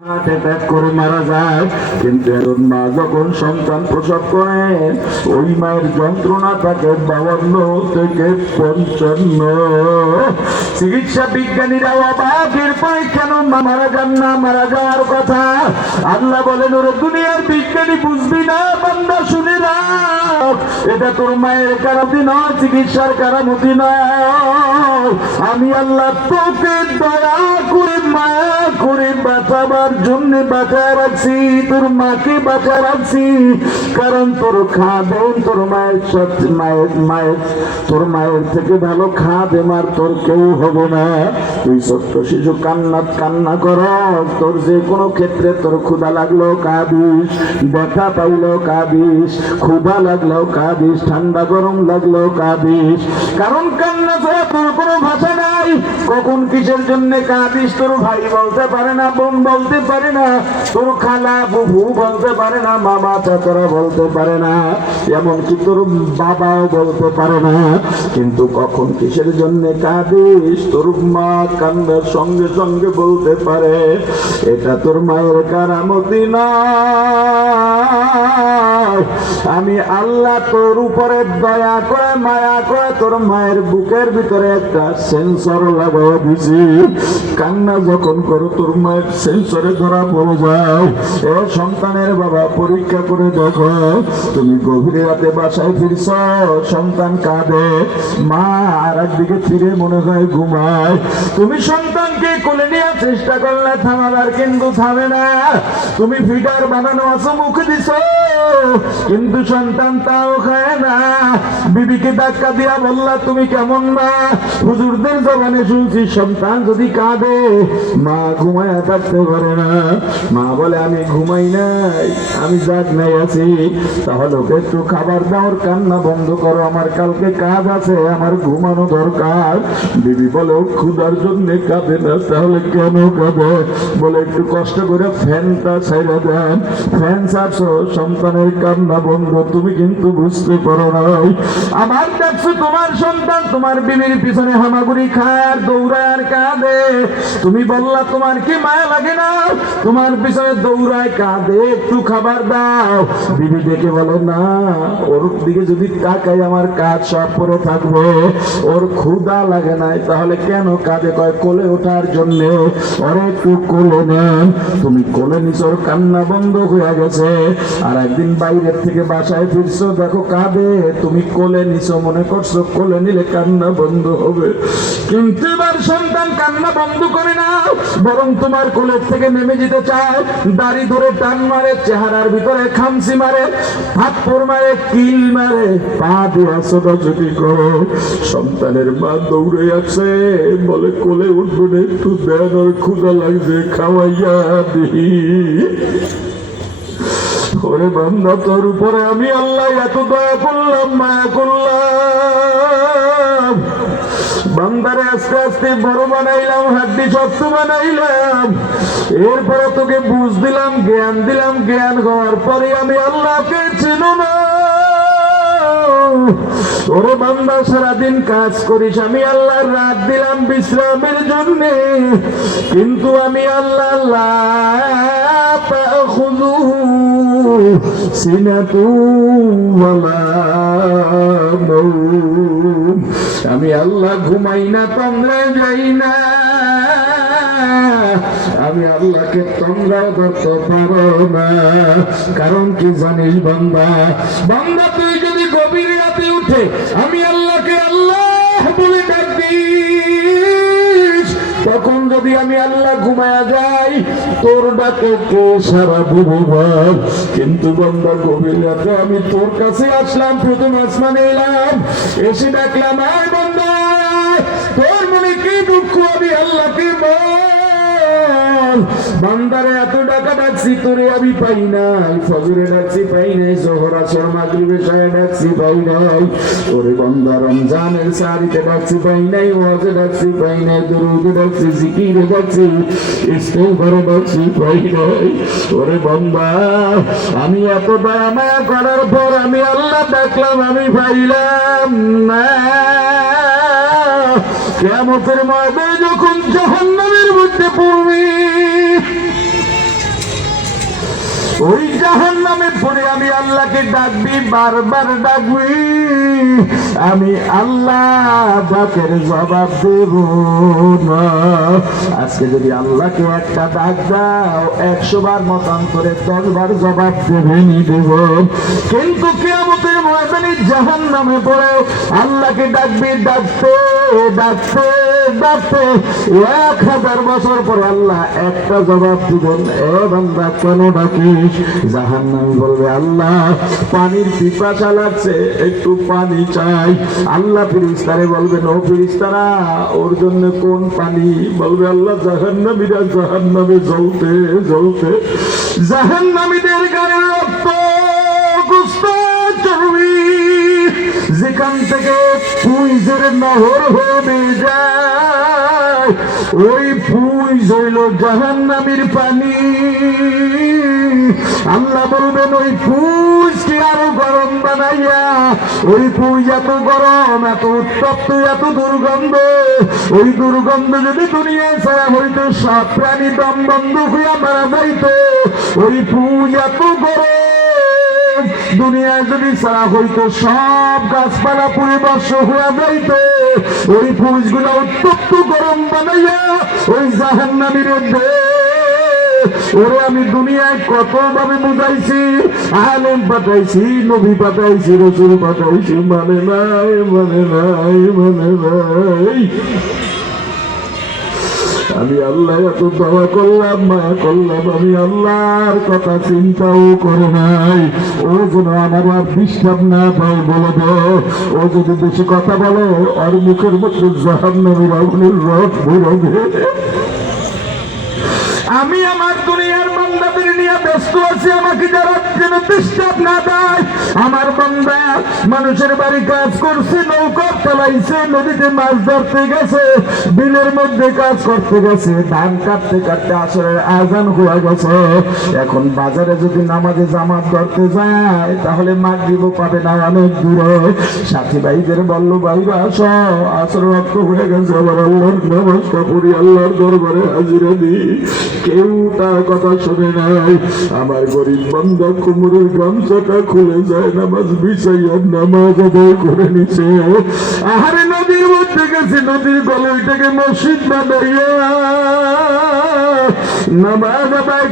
Heart attack করে মারা যায়। কিন্তু এখন মা যখন সন্তান প্রসব করে ওই মায়ের যন্ত্রণা থাকে 52 থেকে 55। চিকিৎসা বিজ্ঞানীরা অবাক, এরপরে কেন মারা যান না? মারা যাওয়ার কথা আল্লাহ বলেন, ওরে দুনিয়ার বিজ্ঞানী বুঝবি না, বান্দা শুনে না, এটা তোর মায়ের কারামতি নয়, চিকিৎসার কারামতি নয়। আমি আল্লাহ তোকে দয়া করে মায়া করে বাঁচাবার জন্য বাঁচায় রাখছি, তোর মাকে বাঁচায় রাখছি। কারণ তোর খাদেম তোর মায়ের তোর মায়ের থেকে ভালো খাদেমার তোর কেউ হবে না। তুই ছোট্ট শিশু কান্না কর, তোর যে কোনো ক্ষেত্রে তোর ক্ষুধা লাগলো কাঁদিস, ব্যথা পাইলো কাঁদিস, ক্ষুধা লাগলো কাঁদিস, ঠান্ডা গরম লাগলো কাঁদিস। কারণ কান্না ছাড়া তোর কোনো ভাষা নাই। কখন কিসের জন্য কাঁদিস তোর ভাই বলতে পারে না, বোন বলতে পারে না, তোর খালা বুবু বলতে পারে না, মামা চাচারা বলতে পারে না, এমনকি তোর বাবাও বলতে পারে না। কিন্তু কখন কিসের জন্য কাঁদিস তোর মা কান্নার সঙ্গে সঙ্গে বলতে পারে। এটা তোর মায়ের কারামতি না। আমি আল্লাহ তোর উপরে দয়া করে মায়া করে তোর মায়ের বুকের ভিতরে একটা সেন্সর লাগাই দিছি। কান্না যখন করো তোর মায়ের সেন্সরে ধরা পড়ে যাও। এ সন্তানের বাবা, পরীক্ষা করে দেখো, তুমি গভীর রাতে বাসায় ফিরছ, সন্তান কাঁদে, মা আর একদিকে ফিরে মনে হয় ঘুমায়। তুমি সন্তানকে কোলে নেওয়ার চেষ্টা করলে থামাবার, কিন্তু থামে না। তুমি ফিডার বানানো আছো, মুখ দিছ, কিন্তু সন্তান তাও খায় না। বিবিকে ধাক্কা দিয়া বললা তুমি কেমন মা? হুজুরদের জবানে শুনছি সন্তান যদি কাঁদে মা ঘুমায় থাকতে পারে না। মা বলে আমি ঘুমাই নাই, আমি জাগ নাই আছি। তাহলে ওকে একটু খাবার দাও, কান্না বন্ধ করো, আমার কালকে কাজ আছে, আমার ঘুমানো দরকার। বিবি বলে ও ক্ষুধার জন্য কাঁদে না, তাহলে কেন কাঁদে? বলে একটু কষ্ট করে ফ্যানটা ছেড়ে দেন। ফ্যান ছাড়ছো, সন্তানের কান্না বন্ধ, তুমি কিন্তু বুঝতে পারো না। আমার দেখছো তোমার সন্তান তোমার বিবির পিছনে হামাগুড়ি খায়, দৌড়ায় আর কাঁদে। তুমি বললা তোমার কি মায়া লাগে না? তোমার পিছনে দৌড়ায় কাঁদে, একটু খাবার দাও। বিবি দেখে বলে না, ওর দিকে যদি তাকাই আমার কাজ সব পরে থাকবে, ওর ক্ষুধা লাগে নাই, তাহলে কেন কাঁদে? কয় কোলে ওঠার জন্য, ওর একটু কোলে নেন। তুমি কোলে নিছো, ওর কান্না বন্ধ হয়ে গেছে। আর একদিন বাইরের থেকে বাসায় ফিরছো, দেখো কাঁদে, তুমি কোলে নিছো, মনে করছো কোলে নিলে কান্না বন্ধ হবে। কিন্তু এবার সন্তান কান্না বন্ধ করে না, বরং তোমার কোলের থেকে নেমে যেতে চায়। দাড়ি ধরে টান মারে, চেহারার ভিতরে খামসি মারে, থাপ্পড় মারে, কিল মারে, পা দিয়ে ছোটাছুটি করো। সন্তানের মা দৌড়ে আসে, বলে কোলে উঠবে না, একটু দেন, ওর ক্ষুধা লাগছে, খাওয়াইয়া দিই। ওরে বান্দা, তোর উপরে আমি আল্লাহ এত দয়া করলাম, মায়া করলাম, বান্দারে আস্তে আস্তে বড় বানাইলাম, হাড্ডি শক্ত বানাইলাম, এরপরে তোকে বুঝ দিলাম, জ্ঞান দিলাম। জ্ঞান হওয়ার পরে আমি আল্লাহকে চিনো না। ওরে বান্দা, সারাদিন কাজ করিস, আমি আল্লাহর রাত দিলাম বিশ্রামের জন্য, কিন্তু আমি আল্লাহ আমি আল্লাহ ঘুমাই না, তন্দ্রায় যাই না। আমি আল্লাহকে তন্দ্রায় ধরতে পারো না। কারণ কি জানিস বান্দা? বান্দা তুই যদি গভীর রাতে উঠে আমি আল্লাহকে আল্লাহ বলে ডাক দিস, তখন যদি আমি আল্লাহ ঘুমায়া যাই, তোর ডাকে কে সারা দিবে ভাব? কিন্তু বান্দা গভীর রাতে আমি তোর কাছে আসলাম, প্রথম আসমানে এলাম, এসে ডাকলাম আয় বান্দা, তোর মনে কি দুঃখ, আমি আল্লাহকে বল। বান্দারে এত ডাকা ডাকছি, তোরে আমি পাই নাই, ফজরে ডাকছি পাই নাই, জোহর আসর মাগরিব এশায় ডাকছি পাই নাই, ওরে বান্দা রমজানের সারিতে ডাকছি পাই নাই, ওয়াজে ডাকছি পাই নাই, দুরুদে ডাকছি, জিকিরে ডাকছি, ইস্তেগফারে ডাকছি পাই নাই। ওরে বান্দা, আমি এত দয়া মায়া করার পর আমি আল্লাহ ডাকলাম, আমি পাইলাম না। কিয়ামতের ময়দানে যখন জাহান্নামের মধ্যে পড়বি, ওই জাহান্নামে পড়ে আমি আল্লাহকে ডাকবি, বারবার ডাকবি, আমি আল্লাহ ডাকের জবাব দেব না। আজকে যদি আল্লাহকে একটা ডাক দাও 100 বার মতান্তরে 10 বার জবাব দেবেনি দেব। কিন্তু কিয়ামতের ময়দানে জাহান্নামে পড়ে আল্লাহকে ডাকবি, ডাকতে ডাকতে ডাকতে 1000 বছর পরে আল্লাহ একটা জবাব দিবেন, এ বান্দা কেন ডাকিস? জাহান্নামী বলবে, আল্লাহ পানির পিপাসা লাগছে, একটু পানি চাই। আল্লাহ ফেরেশতারে বলবেন, ও ফেরেশতারা ওর জন্য কোন পানি? বলবে, আল্লাহ জাহান্নামীরা জাহান্নামে জ্বলতে জ্বলতে জাহান্নামীদের গায়ে রক্ত গোস্ত চর্বি যেখান থেকে পুইজের নহর হয়ে যায়, ওই পুইজ হইল জাহান্নামীর পানি। আল্লাহ বলবেন, ওই পুইজকে আরো গরম বানাইয়া, ওই পুইজ এত গরম, এত উত্তপ্ত, এত দুর্গন্ধ, ওই দুর্গন্ধ যদি দুনিয়ায় ছাড়া হইতো সব প্রাণী দম বন্ধ হইয়া মারা যাইত। ওই পুইজ এত গরম, দুনিয়ায় যদি ছাড়া হইতো সব গাছপালা পুড়ে বর্ষ হয়ে যাইত। ওই পুইজগুলো উত্তপ্ত গরম বানাইয়া ওই জাহান্নামীর দে। ওরে আমি দুনিয়ায় কত ভাবে বুঝাইছি, আলেম পাঠাইছি, নবী পাঠাইছি, রসুল পাঠাইছি, মানে নাই মানে নাই মানে নাই। আমি আল্লাহ এত দোয়া করলাম, মায়া করলাম, আমি আল্লাহর কথা চিন্তাও করে নাই। ও যেন আমার আর ডিস্টার্ব না পাই বলে দে। ও যদি বেশি কথা বলে আর মুখের মধ্যে জাহান্নামীর আগুনের রথ বেরোবে। আমি আমার দুনিয়ার বান্দাদের নিয়ে ব্যস্ত আছি, আমাকে যারা যেন ডিস্টার্ব না দেয়। আমার বান্দা মানুষের বাড়ি কাজ করছে, নৌকা চালাইছে, নদীতে মাছ ধরতে গেছে, বিলের মধ্যে কাজ করতে গেছে, ধান কাটতে কাটতে আসরের আজান হয়ে গেছে। এখন বাজারে যদি নামাজে জামাত ধরতে যায় তাহলে মাগরিবও পাবে না, অনেক দূরে। সাথী ভাইদের বললো, ভাইরা আসো, আসর রক্ত হয়ে গেছে, আবার আল্লাহর নামাজটা পড়ি, আল্লাহর দরবারে হাজিরা দিই। কেউ তার কথা শুনে নাই। আমার গরিব বান্দা কোমরের গামছাটা খুলে যায়, নামাজ বিছাইয়া নামাজ আদায় করে নিছে। আহারে নদীর মধ্যে গেছে, নদীর গলায় থেকে মসজিদ বানাইয়া নামাজ আদায়